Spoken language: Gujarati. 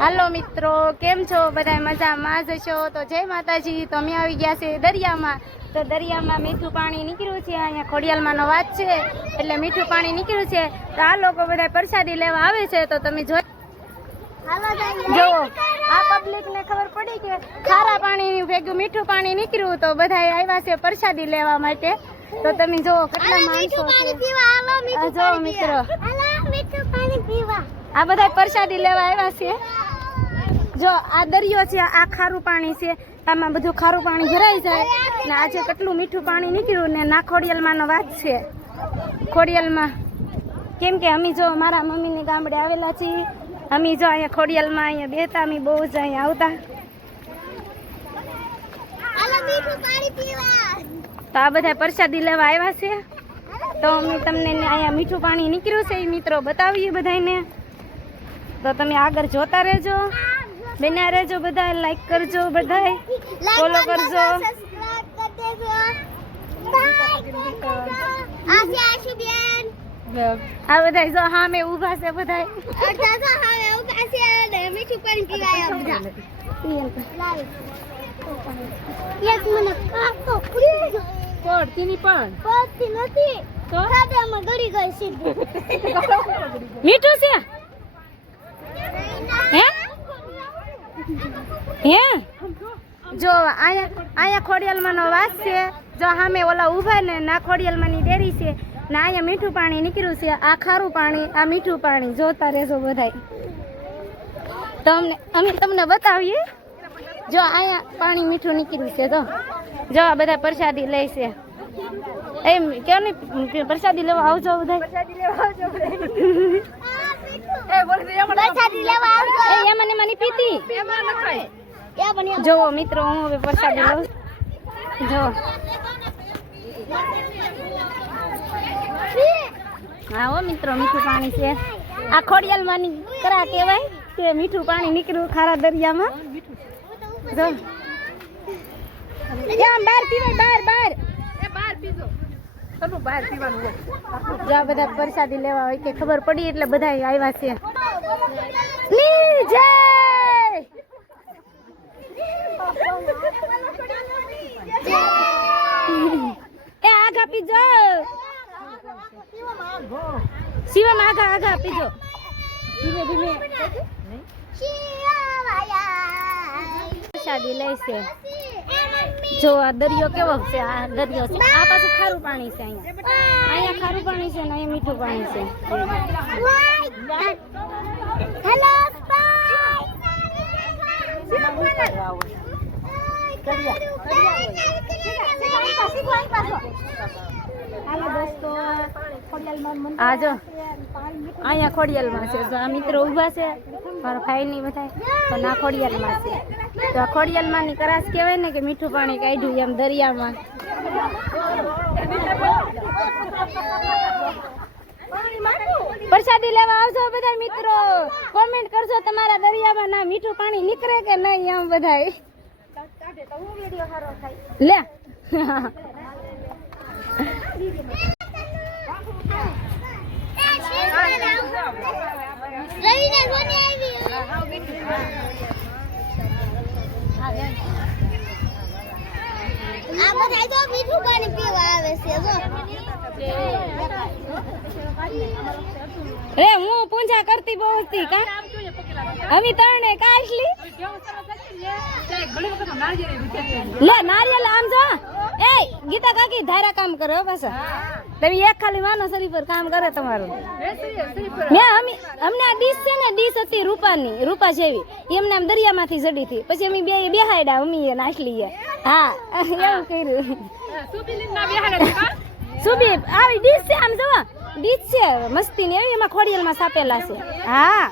હાલો મિત્રો, કેમ છો? બધા મજામાં જ છો? તો જય માતાજી. તો અમે આવી ગયા છે દરિયામાં. તો દરિયામાં મીઠું પાણી નીકળ્યું છે. અહીંયા ખોડિયાલમાંનો વાત છે એટલે મીઠું પાણી નીકળ્યું છે. તો આ લોકો બધા પ્રસાદી લેવા આવે છે. તો તમે જો આ પબ્લિક ને ખબર પડી કે ખારા પાણી ભેગું મીઠું પાણી નીકળ્યું, તો બધા આવ્યા છે પ્રસાદી લેવા માટે. તો તમે જો કેટલા માણસો છે. જો મિત્રો, આ બધા પ્રસાદી લેવા આવ્યા છે. જો આ દરિયો છે, આ ખારું પાણી છે, આમાં બધું ખારું પાણી ભરાઈ જાય ને આજે કેટલું મીઠું પાણી નીકળ્યું ને ના ખોડિયાલમાંનો વાત છે. ખોડિયાલમાં કેમ કે અમે જો મારા મમ્મીને ગામડે આવેલા છીએ. અમે જો અહીંયા ખોડિયાલમાં અહીંયા બેતા, અમે બહુ જ અહીંયા આવતા. તો આ બધા પ્રસાદી લેવા આવ્યા છે. તો અમે તમને અહીંયા મીઠું પાણી નીકળ્યું છે એ મિત્રો બતાવીએ બધાને. તો તમે આગળ જોતા રહેજો, બન્યા રહેજો, બધા લાઈક કરજો, બધા ફોલો કરજો. આ બધા જો સામે ઊભા છે, બધા મીઠું પાણી પીવાય બધા. એક મને કાકો પડતી ની પણ પડતી નથી તો ખાડામાં ગળી ગઈ સીધી. મીઠું છે હે જો અહીંયા ખોડિયાલમાંનો વાસ છે. જો સામે ઓલા ઊભા ને ના ખોડિયાલમાંની ડેરી છે ને અહીંયા મીઠું પાણી નીકળ્યું છે. આ ખારું પાણી, આ મીઠું પાણી જોતા રહેજો બધા. તો અમે તમને બતાવીએ. જો અહીંયા પાણી મીઠું નીકળ્યું છે. જો આ બધા પ્રસાદી લે છે. એમ કેમ નહીં પ્રસાદી લેવા આવજો બધા. એમાં એમાં નહીં પીતી. જો મિત્રો, હું હવે પ્રસાદી લઉં. જો હા હો મિત્રો, મીઠું પાણી છે. આ ખોડિયાલમાંની કરા કહેવાય કે મીઠું પાણી નીકળ્યું ખારા દરિયામાં. જો બહાર પીવાય, બહાર જો આ બધા પ્રસાદી લેવા હોય કે ખબર પડી એટલે બધા આવ્યા છે. એ આગા પીજો, શિવમ આગા પીજો, ધીમે ધીમે પ્રસાદી લે છે. જો આ દરિયો કેવો છે, આ દરિયો છે. આ પાછું ખારું પાણી છે. અહીંયા ખારું પાણી છે ને અહીંયા મીઠું પાણી છે. આ જો અહીંયા ખોડિયાલમાં છે. જો આ મિત્રો ઊભા છે, મારા ભાઈ ની બધા. તો ના ખોડિયાલમાં છે. તો આ ખોડિયાલમાં ની કરાશ કહેવાય ને કે મીઠું પાણી કાઢ્યું એમ દરિયામાં. પ્રસાદી લેવા આવજો બધા મિત્રો. કોમેન્ટ કરજો તમારા દરિયામાં ના મીઠું પાણી નીકળે કે નહીં એમ બધા. લે આ બધા તો મીઠું પાણી પીવા આવે છે. રે હું પૂંજા કરતી બહુ હતી કા અમે તરણે કાશલી લે નારિયેલ આમ જો. એ ગીતા કાકી ધારા કામ કરે હો પાછા. તમે એક ખાલી માનો શરીર પર કામ કરે તમારું. અમને આ ડીશ છે ને, ડીશ હતી રૂપા જેવી, એમને આમ દરિયામાંથી જડી હતી. પછી અમે બેહાડ્યા અમી નાશલી. હા એવું કર્યું. સુબી આવી ડીશ છે, આમ જો ડીશ છે મસ્તી ની એવી, એમાં ખોડિયાલમાં સાપેલા છે. હા